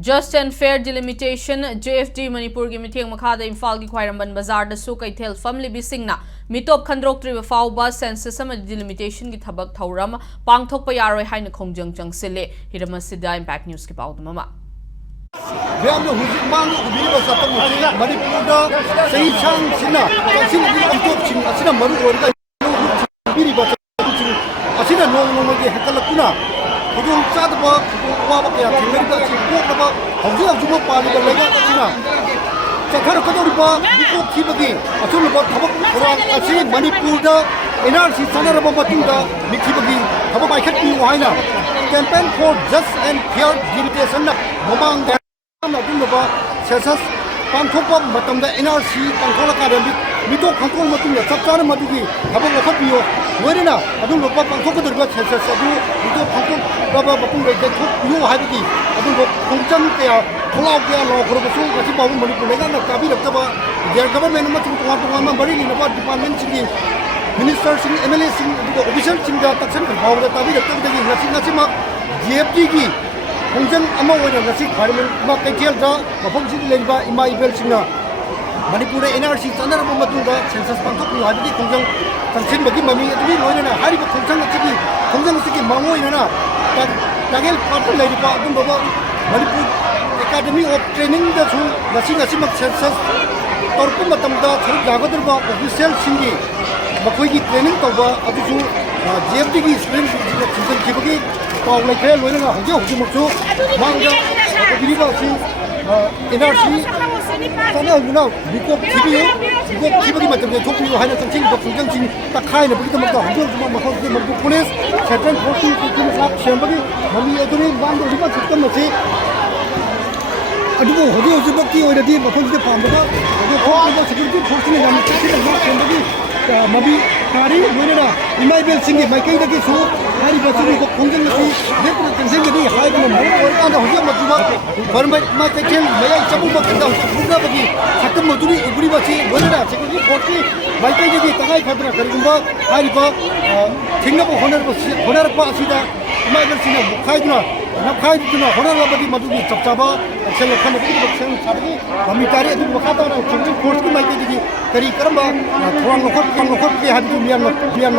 Just and Fair Delimitation JFD Manipur gi mitheng makhada Imphal gi Khwairamban Bazar da su kaithel family bisingna mitop khandroktriba fauba census ama delimitation gi thabak thauram pangthokpa yaroi haina khongjang changsile hiramasida Impact News ki paudumama Biamno hujik mang ubiri ba satam muti Manipur da sei chang sina chang gi mitop chin asina maru orga ubiri ba chin asina no gi hakalakuna Kudung cat apa, kudung apa ya? Tinggal kita sibuk apa? Hanya cuma paling berlega kita. Sekarang kita lupa buku kibagi. Asal lupa tabak orang asing Manipur dah. NRC sana lupa batin dah. Miki bagi tabak ikat ni wahana. Campaign for Just and Fair Delimitation nak memang dah. Nak lupa sesas pangkop macam dah NRC pangkol kadang Mito pangkol macam ya. Sabcara macam ni. Tabak lepas bio. Mereka adun lupa pangkol kita juga sesas adun Mito pangkol Bapa bapung berjaya tu, you hari ini, aduh kongcam dia, kalau dia law korupsi, kasi bawa Manipur lega nak tapi dapat apa, dia government macam tuan memberi ni dapat department sini, minister sini, MLA sini, juga official sini dah tak sini bawa tapi dapat jadi nasi mak JFD ki, kongcam ama orang nasi hari ini mak kecil dah, bapung sini lagi ba ima ibel sini, Manipur NRC sana apa macam dah, census pangkop ni hari ini kongcam Tansin bagi mami itu ni loh ni na hari ini kongcam nasi mango ini na Dagel partai lagi pak tu bawa Manipur Academy of Training dah tu nasi mak census torpun macam dah terus jaga tu bawa official sini makoi ki training tu bawa aduh tu JFD ki student season ki bagi kau lagi kaya loh ni na hujung macam mangga begini bawa si NRC sana guna bukop bagi macam ni cokli wahai nak cing bukang cing tak kaya nak begitu macam hujung cuma makoi ki makoi polis Central Force Kukum Sab Shambagi Mami itu ni bang tu lima sistem masih aduh hujung sebab orang di makoi kita paham betul aduh security force ni kami kita nak Shambagi Mami hari mana dah imai bel singi makai lagi so hari baca ni konjeng lagi dia pun konjeng jadi hari tu mana orang dah hujung macam apa farmai makai kecil maya campur macam dah buka bagi sakam macam ni ubri baca mana dah security force makai jadi tangai khadra kari kumba hari pa tinggal pun honor pa sida imai bel singi bukai tu nak khai tu na honor apa di madu ni cakap saya kan itu bukan cari kami cari itu bukan ada security force tu makai jadi kari kerana orang lokal ke hari tu biar